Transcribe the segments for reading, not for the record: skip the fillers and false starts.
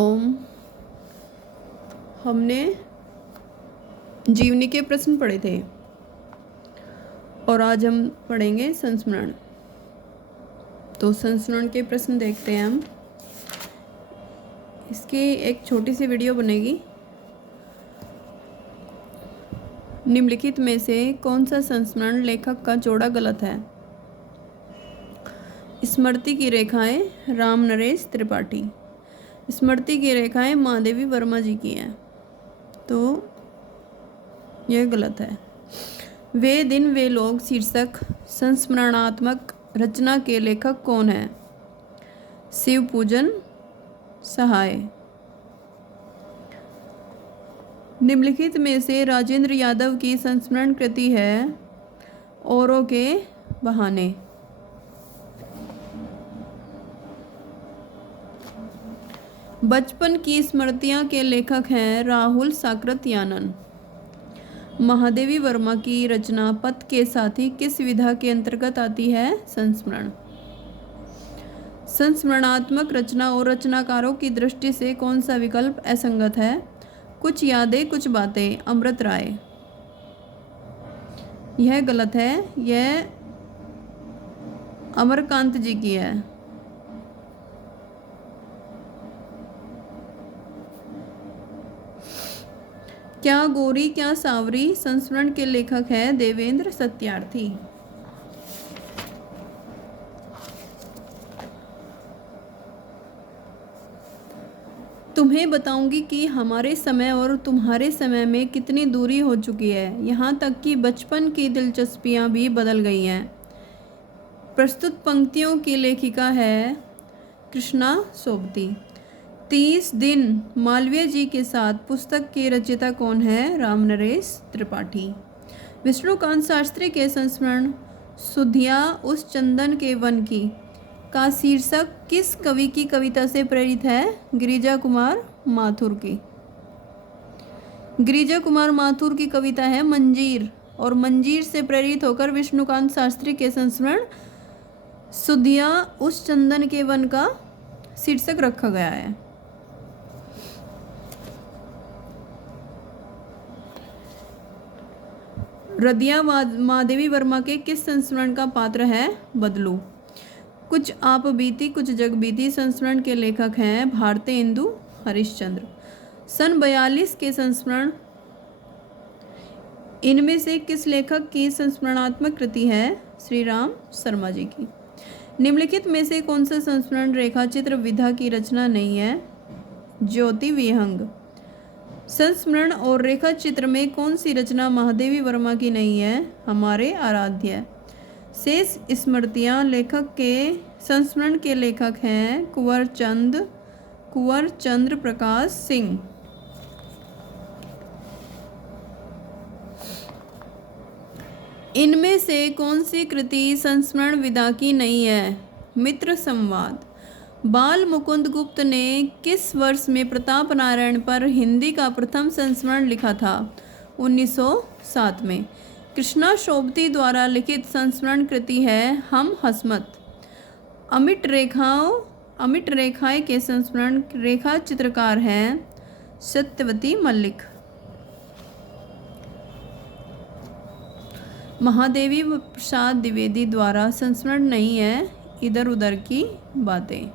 ओम। हमने जीवनी के प्रश्न पढ़े थे और आज हम पढ़ेंगे संस्मरण। तो संस्मरण के प्रश्न देखते हैं हम। इसकी एक छोटी सी वीडियो बनेगी। निम्नलिखित में से कौन सा संस्मरण लेखक का जोड़ा गलत है? स्मृति की रेखाएं राम नरेश त्रिपाठी। स्मृति की रेखाएं महादेवी वर्मा जी की हैं, तो यह गलत है। वे दिन वे लोग शीर्षक संस्मरणात्मक रचना के लेखक कौन हैं? शिव पूजन सहाय। निम्नलिखित में से राजेंद्र यादव की संस्मरण कृति है औरों के बहाने। बचपन की स्मृतियां के लेखक हैं राहुल साकृत्यानन। महादेवी वर्मा की रचना पथ के साथी किस विधा के अंतर्गत आती है? संस्मरण। संस्मरणात्मक रचना और रचनाकारों की दृष्टि से कौन सा विकल्प असंगत है? कुछ यादें कुछ बातें, अमृत राय। यह गलत है, यह अमरकांत जी की है। क्या गोरी क्या सावरी संस्मरण के लेखक है देवेंद्र सत्यार्थी। तुम्हें बताऊंगी कि हमारे समय और तुम्हारे समय में कितनी दूरी हो चुकी है, यहाँ तक कि बचपन की दिलचस्पियाँ भी बदल गई हैं। प्रस्तुत पंक्तियों की लेखिका है कृष्णा सोबती। 30 दिन मालवीय जी के साथ पुस्तक की रचयिता कौन है? राम नरेश त्रिपाठी। विष्णुकांत शास्त्री के संस्मरण सुधिया उस चंदन के वन की का शीर्षक किस कवि की कविता से प्रेरित है? गिरिजा कुमार माथुर की। गिरिजा कुमार माथुर की कविता है मंजीर, और मंजीर से प्रेरित होकर विष्णुकांत शास्त्री के संस्मरण सुधिया उस चंदन के वन का शीर्षक रखा गया है। रदिया महादेवी वर्मा के किस संस्मरण का पात्र है? बदलू। कुछ आप बीती कुछ जग बीती संस्मरण के लेखक हैं भारतेंदु हरिश्चंद्र। सन 42 के संस्मरण इनमें से किस लेखक की संस्मरणात्मक कृति है? श्री राम शर्मा जी की। निम्नलिखित में से कौन सा संस्मरण रेखाचित्र विधा की रचना नहीं है? ज्योति विहंग। संस्मरण और रेखा चित्र में कौन सी रचना महादेवी वर्मा की नहीं है? हमारे आराध्य। शेष स्मृतियाँ लेखक के संस्मरण के लेखक हैं कुंवर चंद्र प्रकाश सिंह। इनमें से कौन सी कृति संस्मरण विधा की नहीं है? मित्र संवाद। बाल मुकुंद गुप्त ने किस वर्ष में प्रताप नारायण पर हिंदी का प्रथम संस्मरण लिखा था? 1907 में। कृष्णा शोभती द्वारा लिखित संस्मरण कृति है हम हसमत। अमिट रेखाएं के संस्मरण रेखा चित्रकार हैं सत्यवती मल्लिक। महादेवी प्रसाद द्विवेदी द्वारा संस्मरण नहीं है इधर उधर की बातें।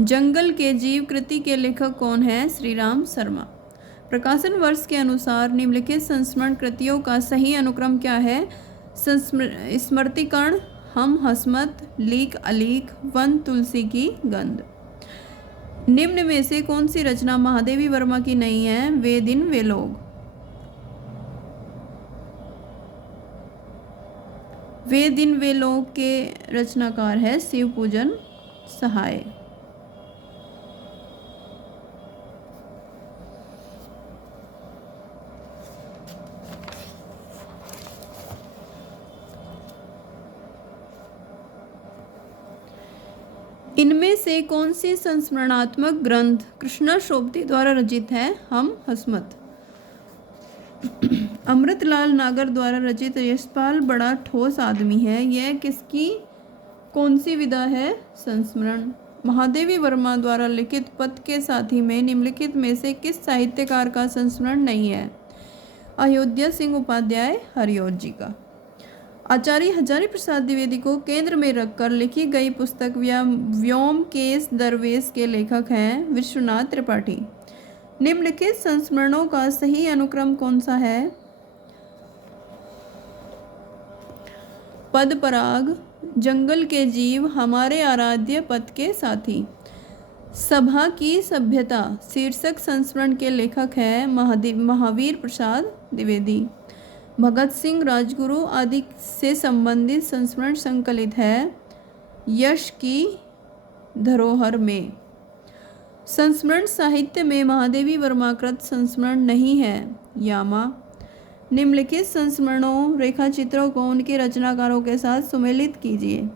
जंगल के जीव कृति के लेखक कौन है? श्री राम शर्मा। प्रकाशन वर्ष के अनुसार निम्नलिखित संस्मरण कृतियों का सही अनुक्रम क्या है? स्मृतिकर्ण, हम हसमत, लीक अलीक, वन तुलसी की गंध। निम्न में से कौन सी रचना महादेवी वर्मा की नहीं है? वे दिन वे लोग। वे दिन वे लोग के रचनाकार है शिव पूजन सहाय। इनमें से कौन सी संस्मरणात्मक ग्रंथ कृष्णा शोभती द्वारा रचित है? हम हसमत। अमृतलाल नागर द्वारा रचित यशपाल बड़ा ठोस आदमी है, यह किसकी कौन सी विधा है? संस्मरण। महादेवी वर्मा द्वारा लिखित पद के साथी में निम्नलिखित में से किस साहित्यकार का संस्मरण नहीं है? अयोध्या सिंह उपाध्याय हरिऔध जी का। आचार्य हजारी प्रसाद द्विवेदी को केंद्र में रखकर लिखी गई पुस्तक व्योमकेश दरवेश के लेखक हैं विश्वनाथ त्रिपाठी। निम्नलिखित संस्मरणों का सही अनुक्रम कौन सा है? पद पराग, जंगल के जीव, हमारे आराध्य पद के साथी। सभा की सभ्यता शीर्षक संस्मरण के लेखक हैं महावीर प्रसाद द्विवेदी। भगत सिंह राजगुरु आदि से संबंधित संस्मरण संकलित है यश की धरोहर में। संस्मरण साहित्य में महादेवी वर्माकृत संस्मरण नहीं है। यामा। निम्नलिखित संस्मरणों रेखा चित्रों को उनके रचनाकारों के साथ सुमेलित कीजिए।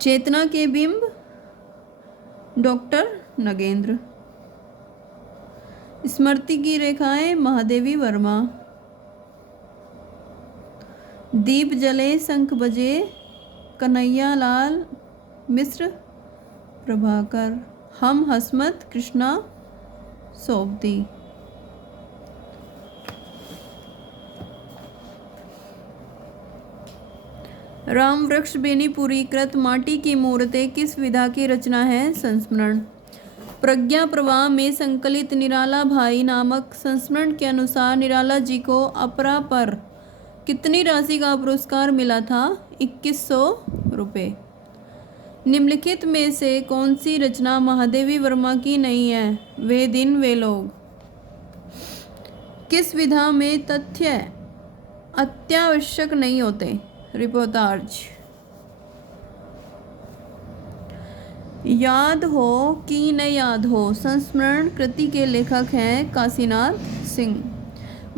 चेतना के बिंब डॉक्टर नगेंद्र। स्मृति की रेखाएं महादेवी वर्मा। दीप जले शंख बजे कन्हैया लाल मिश्र प्रभाकर। हम हसमत कृष्णा सोबती। राम वृक्ष बेनीपुरी कृत माटी की मूर्तें किस विधा की रचना है? संस्मरण। प्रज्ञा प्रवाह में संकलित निराला भाई नामक संस्मरण के अनुसार निराला जी को अपरा पर कितनी राशि का पुरस्कार मिला था? 2100 रुपये। निम्नलिखित में से कौन सी रचना महादेवी वर्मा की नहीं है? वे दिन वे लोग। किस विधा में तथ्य अत्यावश्यक नहीं होते? रिपोर्टाज। याद हो कि न याद हो संस्मरण कृति के लेखक हैं काशीनाथ सिंह।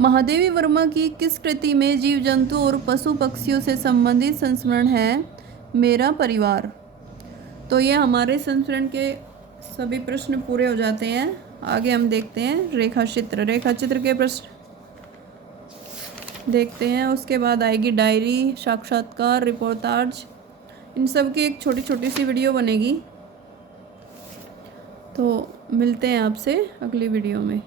महादेवी वर्मा की किस कृति में जीव जंतु और पशु पक्षियों से संबंधित संस्मरण है? मेरा परिवार। तो ये हमारे संस्मरण के सभी प्रश्न पूरे हो जाते हैं। आगे हम देखते हैं रेखा चित्र के प्रश्न देखते हैं। उसके बाद आएगी डायरी, साक्षात्कार, रिपोर्टाज, इन सब की एक छोटी छोटी सी वीडियो बनेगी। तो मिलते हैं आपसे अगली वीडियो में।